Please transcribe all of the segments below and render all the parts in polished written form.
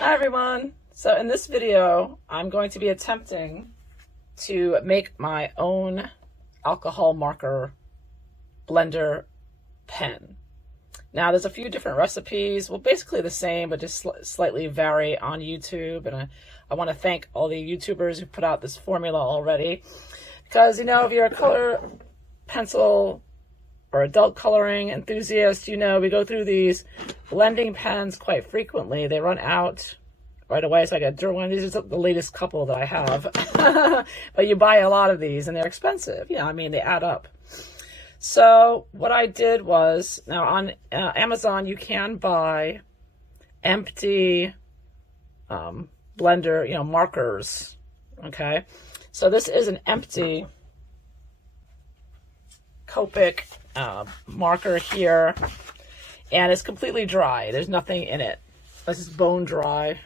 Hi everyone! So in this video, I'm going to be attempting to make my own alcohol marker blender pen. Now there's a few different recipes, well basically the same, but just slightly vary on YouTube. And I want to thank all the YouTubers who put out this formula already. Because, you know, if you're a color pencil or adult coloring enthusiast, you know we go through these blending pens quite frequently. They run out right away, so I got one. These are the latest couple that I have. But you buy a lot of these and they're expensive. You know, I mean, they add up. So what I did was, now on Amazon you can buy empty blender, you know, markers. Okay, so this is an empty Copic marker here, and it's completely dry. There's nothing in it. This is bone dry.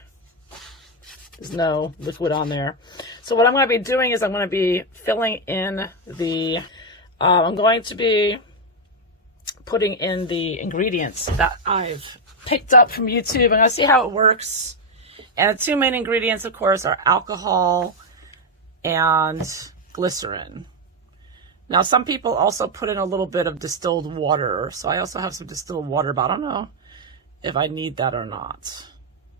There's no liquid on there. So what I'm going to be doing is I'm going to be filling in the I'm going to be putting in the ingredients that I've picked up from YouTube. I'm going to see how it works. And the two main ingredients, of course, are alcohol and glycerin. Now, some people also put in a little bit of distilled water. So I also have some distilled water, but I don't know if I need that or not.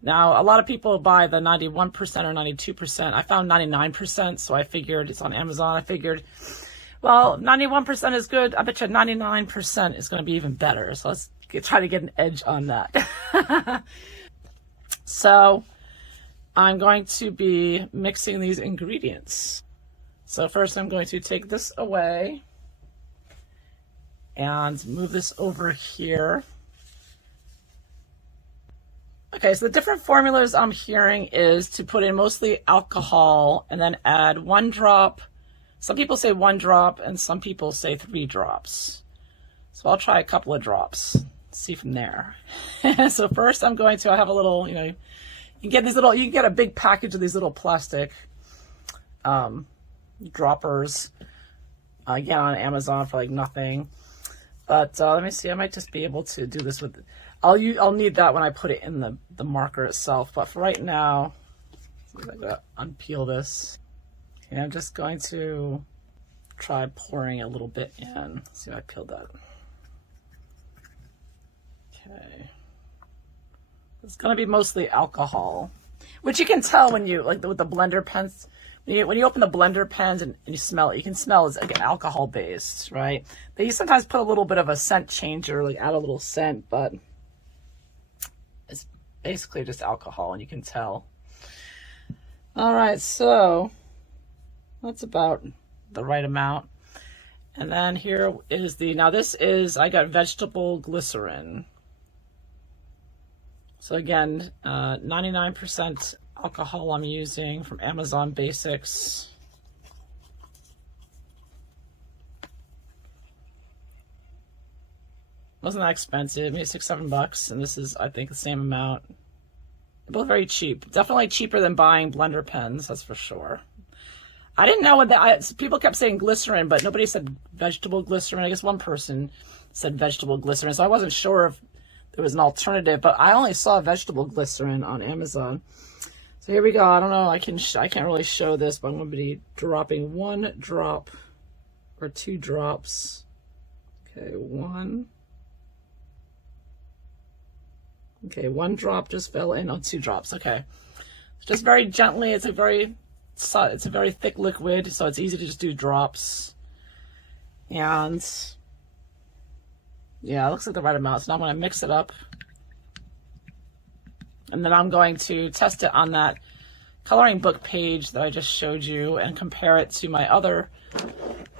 Now, a lot of people buy the 91% or 92%. I found 99%, so I figured it's on Amazon. I figured, well, 91% is good. I bet you 99% is going to be even better. So let's try to get an edge on that. So I'm going to be mixing these ingredients. So first I'm going to take this away and move this over here. Okay, so the different formulas I'm hearing is to put in mostly alcohol and then add 1 drop. Some people say 1 drop and some people say 3 drops. So I'll try a couple of drops, see from there. So first I'm going to, I have a little, you know, you can get these little, you can get a big package of these little plastic droppers, again on Amazon for like nothing. But let me see, I might just be able to do this with, I'll need that when I put it in the marker itself. But for right now, I'm gonna unpeel this. And I'm just going to try pouring a little bit in. Let's see if I peeled that. Okay. It's gonna be mostly alcohol, which you can tell when you, like with the blender pens, when you open the blender pens and you smell it, you can smell it's like alcohol based, right? They sometimes put a little bit of a scent changer, like add a little scent, but it's basically just alcohol, and you can tell. All right, so that's about the right amount. And then here is the, now this is, I got vegetable glycerin. So again, 99% alcohol I'm using from Amazon Basics. Wasn't that expensive, maybe $6-7, and this is, I think, the same amount. They're both very cheap. Definitely cheaper than buying blender pens, that's for sure. I didn't know what that, people kept saying glycerin, but nobody said vegetable glycerin. I guess one person said vegetable glycerin, so I wasn't sure if there was an alternative, but I only saw vegetable glycerin on Amazon. So here we go. I don't know, I can't really show this, but I'm going to be dropping 1 drop or 2 drops. Okay, 1. Okay, 1 drop just fell in on 2 drops. Okay, just very gently. It's a very thick liquid, so it's easy to just do drops. And yeah, it looks like the right amount. So now I'm going to mix it up. And then I'm going to test it on that coloring book page that I just showed you and compare it to my other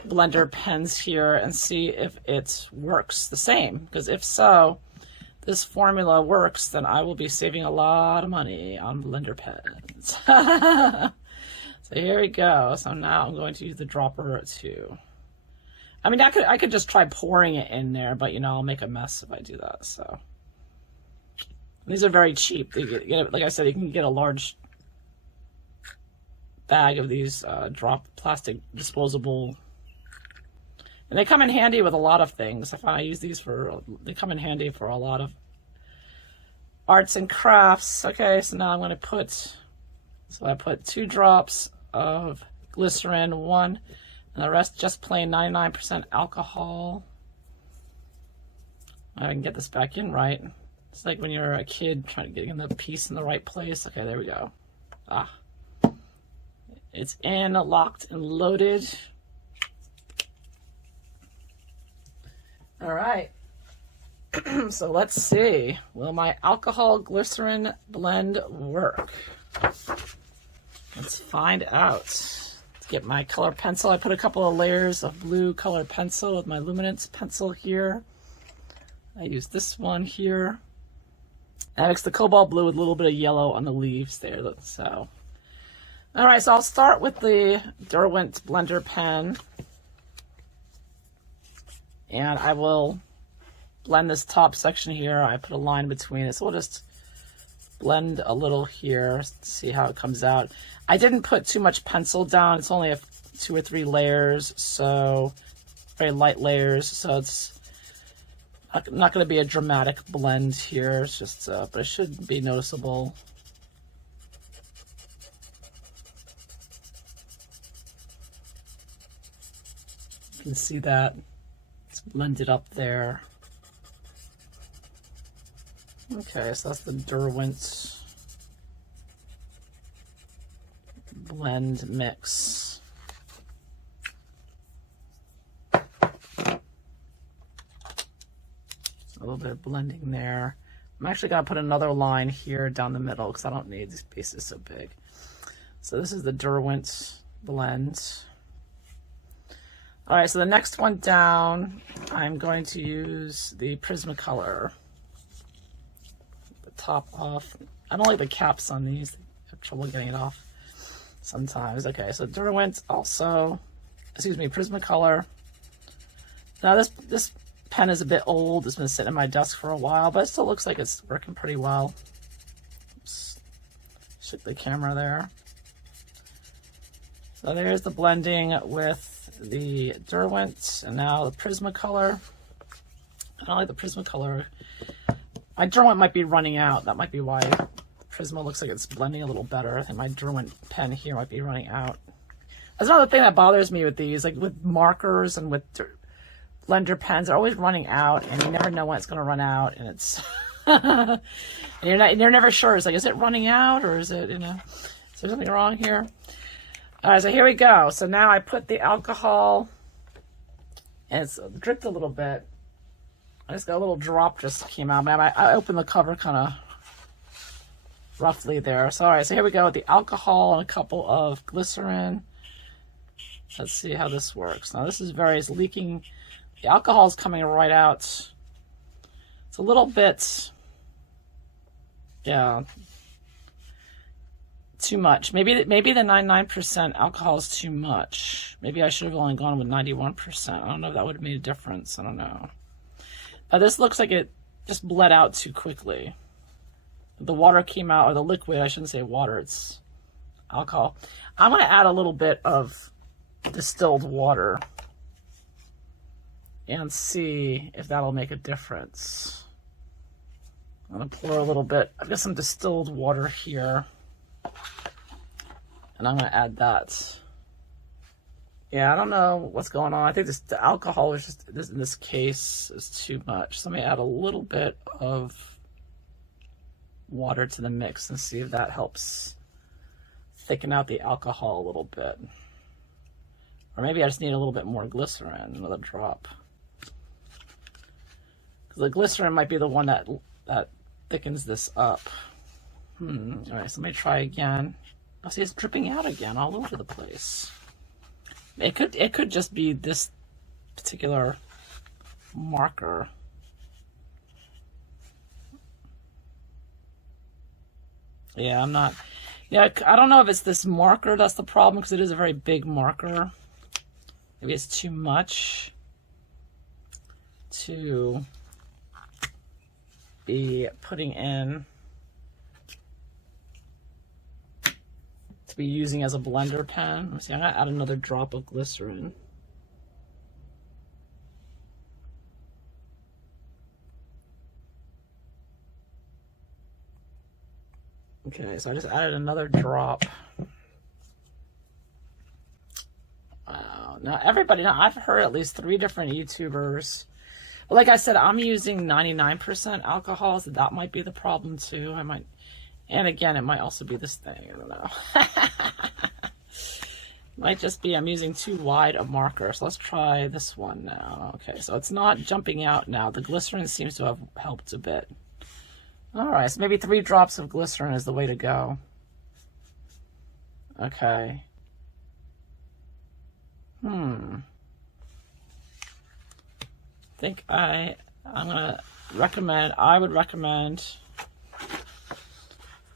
blender pens here and see if it works the same. Because if so, this formula works, then I will be saving a lot of money on blender pens. So here we go. So now I'm going to use the dropper too. I mean, I could just try pouring it in there, but you know, I'll make a mess if I do that. So these are very cheap. You get, like I said, you can get a large bag of these drop plastic disposable, and they come in handy with a lot of things. I find I use these for, they come in handy for a lot of arts and crafts. Okay, so now I'm going to put, so I put 2 drops of glycerin, 1, and the rest just plain 99% alcohol. I can get this back in right. It's like when you're a kid trying to get the piece in the right place. Okay, there we go. Ah. It's in, locked, and loaded. All right. So let's see. Will my alcohol glycerin blend work? Let's find out. Let's get my color pencil. I put a couple of layers of blue color pencil with my luminance pencil here. I use this one here. I mixed the cobalt blue with a little bit of yellow on the leaves there. So, all right, so I'll start with the Derwent blender pen. And I will blend this top section here. I put a line between it. So we'll just blend a little here, see how it comes out. I didn't put too much pencil down. It's only 2 or 3 layers, so very light layers. So it's not going to be a dramatic blend here. It's just, but it should be noticeable. You can see that. It's blended up there. Okay, so that's the Derwent blend mix. A little bit of blending there. I'm actually going to put another line here down the middle because I don't need these pieces so big. So this is the Derwent blend. All right, so the next one down, I'm going to use the Prismacolor. The top off. I don't like the caps on these. I have trouble getting it off sometimes. Okay, so Derwent also, excuse me, Prismacolor. Now this pen is a bit old. It's been sitting in my desk for a while, but it still looks like it's working pretty well. Oops. Shook the camera there. So there's the blending with the Derwent, and now the Prismacolor. I don't like the Prismacolor. My Derwent might be running out. That might be why Prisma looks like it's blending a little better. I think my Derwent pen here might be running out. That's another thing that bothers me with these, like with markers and with blender pens. They're always running out, and you never know when it's going to run out, and it's and you're never sure. It's like, is it running out, or is it, is there something wrong here? All right, so here we go. So now I put the alcohol, and it's dripped a little bit. I just got a little drop just came out. Man, I opened the cover kind of roughly there. So all right, so here we go with the alcohol and a couple of glycerin. Let's see how this works. Now this is it's leaking. The alcohol is coming right out. It's a little bit, yeah, too much. Maybe the 99% alcohol is too much. Maybe I should have only gone with 91%. I don't know if that would have made a difference. I don't know. But this looks like it just bled out too quickly. The water came out, or the liquid, I shouldn't say water, it's alcohol. I'm going to add a little bit of distilled water and see if that'll make a difference. I'm going to pour a little bit. I've got some distilled water here, and I'm going to add that. Yeah, I don't know what's going on. I think the alcohol is just, in this case, is too much. So let me add a little bit of water to the mix and see if that helps thicken out the alcohol a little bit. Or maybe I just need a little bit more glycerin, another drop. Because the glycerin might be the one that thickens this up. All right, so let me try again. Oh, see, it's dripping out again all over the place. It could just be this particular marker. Yeah, I'm not. Yeah, I don't know if it's this marker that's the problem, because it is a very big marker. Maybe it's too much to be putting in, to be using as a blender pen. Let's see, I'm gonna add another drop of glycerin. Okay, so I just added another drop. Wow. Now I've heard at least 3 different YouTubers. Like I said, I'm using 99% alcohol, so that might be the problem too. And again, it might also be this thing, I don't know. Might just be I'm using too wide a marker. So let's try this one now. Okay, so it's not jumping out now. The glycerin seems to have helped a bit. All right, so maybe 3 drops of glycerin is the way to go. Okay. I think I would recommend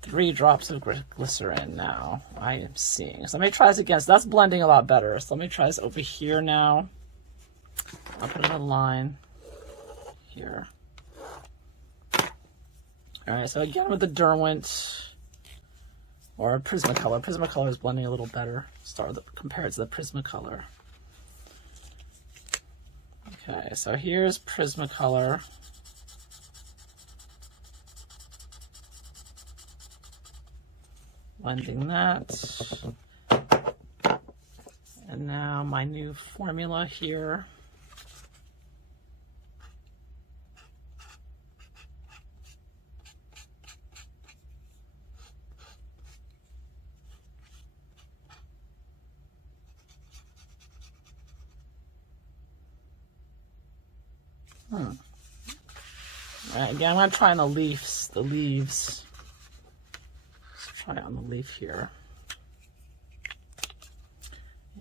3 drops of glycerin now. I am seeing. So let me try this again. So that's blending a lot better. So let me try this over here now. I'll put another line here. All right, so again with the Derwent or Prismacolor. Prismacolor is blending a little better compared to the Prismacolor. Okay, so here's Prismacolor. Blending that. And now my new formula here. All right, again, I'm going to try on the leaves. Let's try on the leaf here.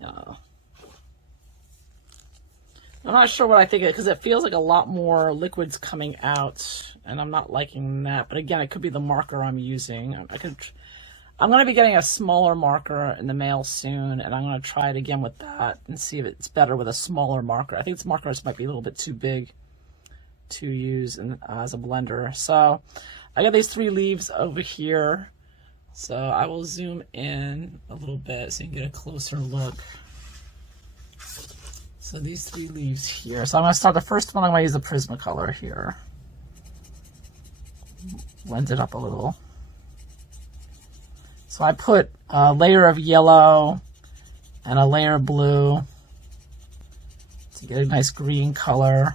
Yeah. I'm not sure what I think of it because it feels like a lot more liquids coming out, and I'm not liking that. But again, it could be the marker I'm using. I'm going to be getting a smaller marker in the mail soon, and I'm going to try it again with that and see if it's better with a smaller marker. I think this marker might be a little bit too big to use as a blender. So I got these 3 leaves over here. So I will zoom in a little bit so you can get a closer look. So these 3 leaves here. So I'm going to start the first one. I'm going to use the Prismacolor here. Blend it up a little. So I put a layer of yellow and a layer of blue to get a nice green color.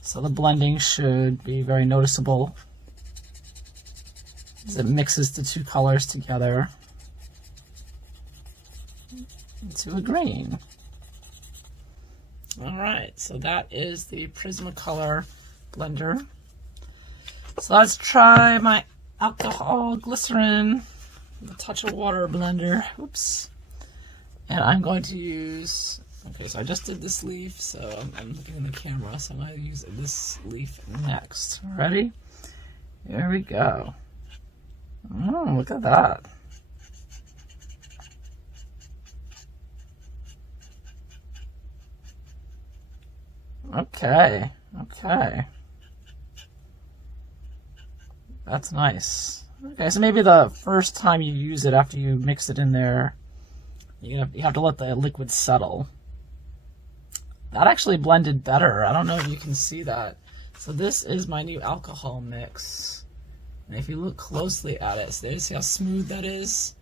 So the blending should be very noticeable as it mixes the 2 colors together into a green. All right, so that is the Prismacolor blender. So let's try my alcohol glycerin with a touch of water blender. Oops. And I'm going to use, okay, so I just did this leaf, so I'm looking in the camera, so I'm going to use this leaf next. Ready? Here we go. Oh, look at that. Okay. That's nice. Okay, so maybe the first time you use it after you mix it in there, you have to let the liquid settle. That actually blended better. I don't know if you can see that. So this is my new alcohol mix. And if you look closely at it, so see how smooth that is?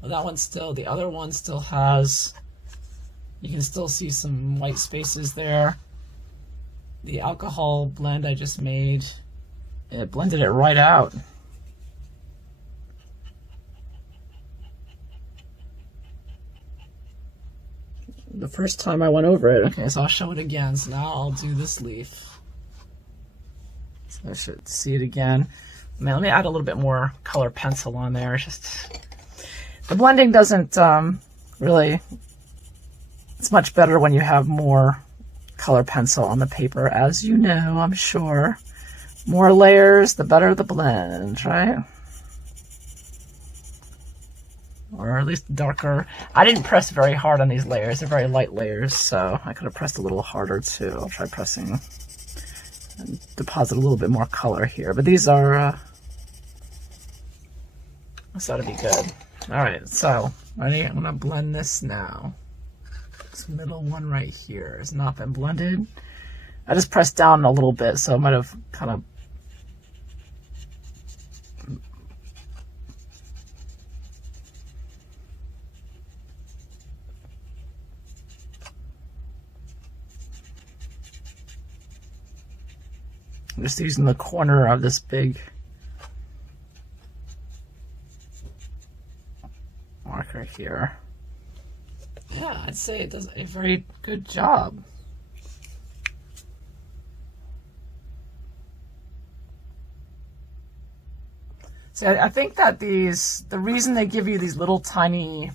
Well, that one's still, the other one still has, you can still see some white spaces there. The alcohol blend I just made, it blended it right out. The first time I went over it. Okay, so I'll show it again. So now I'll do this leaf. So I should see it again. Let me add a little bit more color pencil on there. It's just, the blending doesn't really, it's much better when you have more color pencil on the paper, as you know, I'm sure. More layers, the better the blend, right? Or at least darker. I didn't press very hard on these layers. They're very light layers, so I could have pressed a little harder too. I'll try pressing and deposit a little bit more color here. But these are, this ought to be good. All right, so ready? I'm gonna blend this now. This middle one right here has not been blended. I just pressed down a little bit, so it might have kind of I'm just using the corner of this big marker here. Yeah, I'd say it does a very good job. See, I think that the reason they give you these little tiny,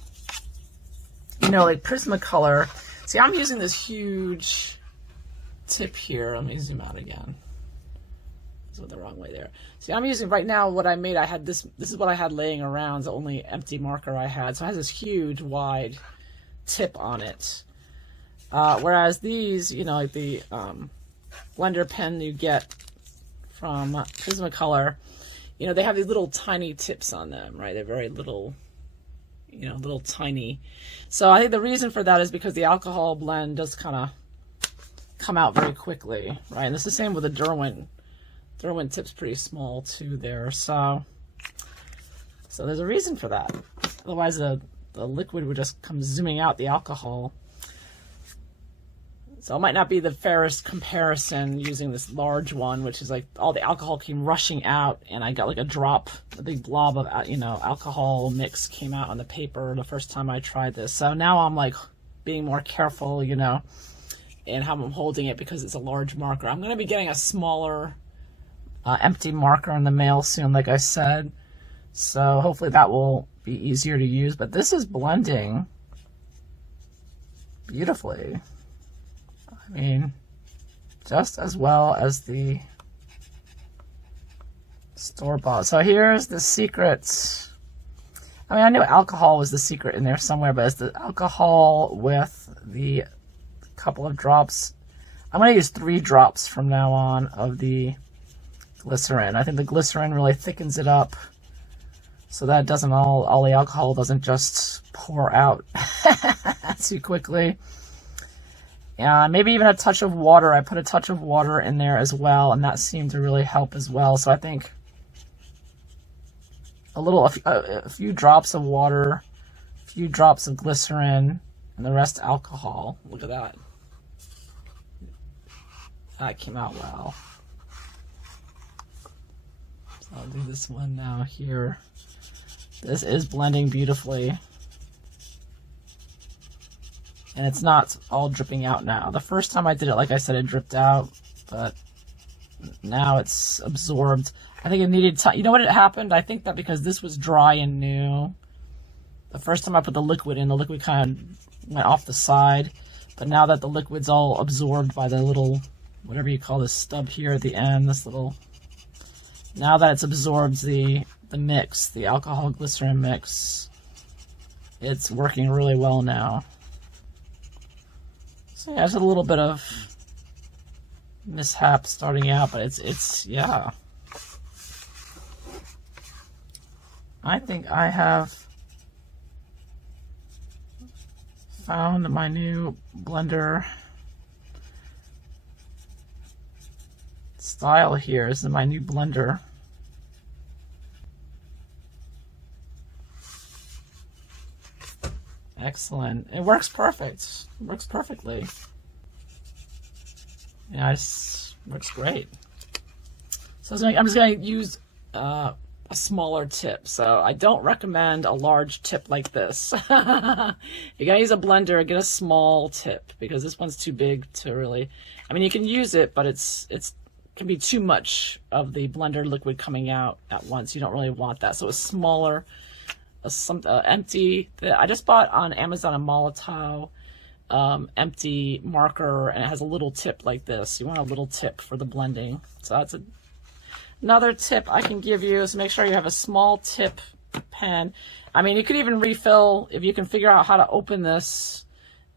like Prismacolor. See, I'm using this huge tip here. Let me zoom out again. This went the wrong way there. See, I'm using right now what I made. I had this is what I had laying around. It's the only empty marker I had. So it has this huge wide tip on it. Whereas these, like the blender pen you get from Prismacolor, they have these little tiny tips on them, right? They're very little, little tiny. So I think the reason for that is because the alcohol blend does kind of come out very quickly, right? And it's the same with the Derwent. Derwent tip's pretty small too there. So there's a reason for that. Otherwise the liquid would just come zooming out the alcohol. So it might not be the fairest comparison using this large one, which is like all the alcohol came rushing out and I got like a big blob of, alcohol mix came out on the paper the first time I tried this. So now I'm like being more careful, and how I'm holding it because it's a large marker. I'm going to be getting a smaller empty marker in the mail soon, like I said. So hopefully that will be easier to use. But this is blending beautifully. I mean, just as well as the store-bought. So here's the secret. I mean, I knew alcohol was the secret in there somewhere, but it's the alcohol with the couple of drops. I'm going to use 3 drops from now on of the glycerin. I think the glycerin really thickens it up so that it doesn't all the alcohol doesn't just pour out too quickly. And maybe even a touch of water. I put a touch of water in there as well, and that seemed to really help as well. So I think a few drops of water, a few drops of glycerin, and the rest alcohol. Look at that. That came out well. So I'll do this one now here. This is blending beautifully. And it's not all dripping out now. The first time I did it, like I said, it dripped out, but now it's absorbed. I think it needed time. You know what happened? I think that because this was dry and new, the first time I put the liquid in, the liquid kind of went off the side. But now that the liquid's all absorbed by the little, whatever you call this stub here at the end, this little, now that it's absorbed the mix, the alcohol glycerin mix, it's working really well now. So yeah, there's a little bit of mishap starting out, but it's yeah. I think I have found my new blender style here. This is my new blender. Excellent. It works perfect. It works perfectly. Yeah, it works great. So I'm just going to use a smaller tip. So I don't recommend a large tip like this. If you're going to use a blender, get a small tip because this one's too big to really... I mean, you can use it, but it can be too much of the blender liquid coming out at once. You don't really want that. So a smaller... empty. I just bought on Amazon a Molotov empty marker, and it has a little tip like this. You want a little tip for the blending. So that's another tip I can give you. So make sure you have a small tip pen. I mean, you could even refill if you can figure out how to open this.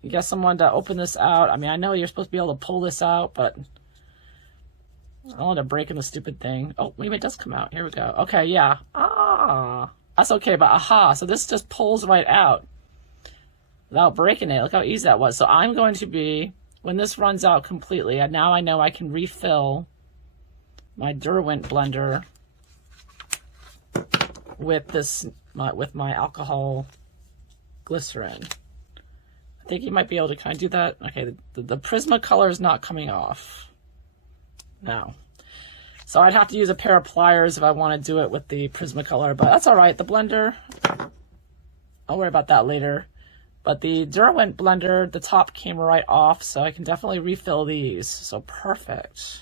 You get someone to open this out. I mean, I know you're supposed to be able to pull this out, but I'll end up breaking the stupid thing. Oh, maybe it does come out. Here we go. Okay, yeah. That's okay, but aha, so this just pulls right out without breaking it. Look how easy that was. So I'm going to be, when this runs out completely, and now I know I can refill my Derwent blender with this, with my alcohol glycerin. I think you might be able to kind of do that. Okay, the Prismacolor is not coming off. No. So I'd have to use a pair of pliers if I want to do it with the Prismacolor, but that's all right. The blender, I'll worry about that later. But the Derwent blender, the top came right off, so I can definitely refill these. So perfect.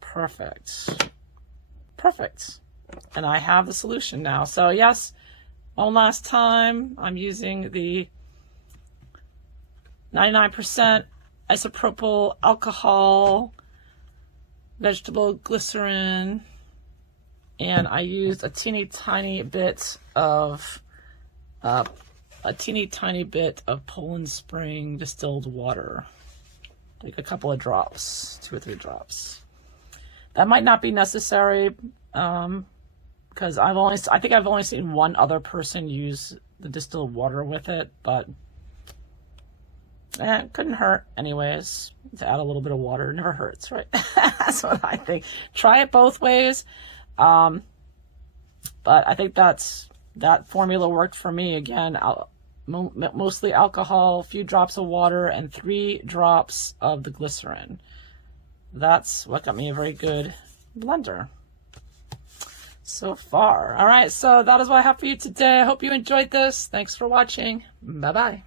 Perfect. Perfect. And I have the solution now. So yes, one last time, I'm using the 99% isopropyl alcohol vegetable glycerin, and I used a teeny tiny bit of Poland Spring distilled water, like a couple of drops, 2 or 3 drops. That might not be necessary because I think I've only seen one other person use the distilled water with it, but it couldn't hurt anyways to add a little bit of water. It never hurts, right? That's what I think. Try it both ways. But I think that formula worked for me. Again, mostly alcohol, a few drops of water, and 3 drops of the glycerin. That's what got me a very good blender so far. All right, so that is what I have for you today. I hope you enjoyed this. Thanks for watching. Bye-bye.